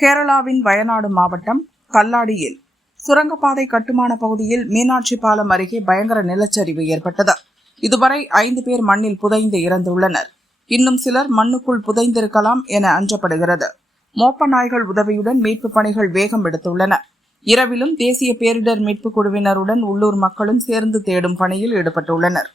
கேரளாவின் வயநாடு மாவட்டம் கல்லாடியில் சுரங்கப்பாதை கட்டுமான பகுதியில் மீனாட்சி பாலம் அருகே பயங்கர நிலச்சரிவு ஏற்பட்டது. இதுவரை 5 பேர் மண்ணில் புதைந்து இறந்துள்ளனர். இன்னும் சிலர் மண்ணுக்குள் புதைந்திருக்கலாம் என அஞ்சப்படுகிறது. மோப்ப நாய்கள் உதவியுடன் மீட்பு பணிகள் வேகம் எடுத்துள்ளன. இரவிலும் தேசிய பேரிடர் மீட்புக் குழுவினருடன் உள்ளூர் மக்களும் சேர்ந்து தேடும் பணியில் ஈடுபட்டுள்ளனர்.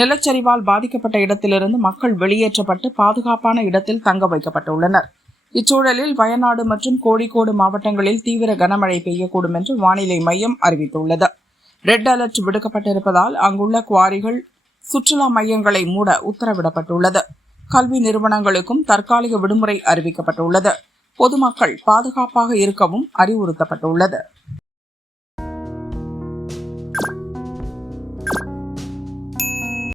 நிலச்சரிவால் பாதிக்கப்பட்ட இடத்திலிருந்து மக்கள் வெளியேற்றப்பட்டு பாதுகாப்பான இடத்தில் தங்க வைக்கப்பட்டுள்ளனர். இச்சூழலில் வயநாடு மற்றும் கோழிக்கோடு மாவட்டங்களில் தீவிர கனமழை பெய்யக்கூடும் என்று வானிலை மையம் அறிவித்துள்ளது. ரெட் அலர்ட் விடுக்கப்பட்டிருப்பதால் அங்குள்ள குவாரிகள், சுற்றுலா மையங்களை மூட உத்தரவிடப்பட்டுள்ளது. கல்வி நிறுவனங்களுக்கும் தற்காலிக விடுமுறை அறிவிக்கப்பட்டுள்ளது. பொதுமக்கள் பாதுகாப்பாக இருக்கவும் அறிவுறுத்தப்பட்டுள்ளது.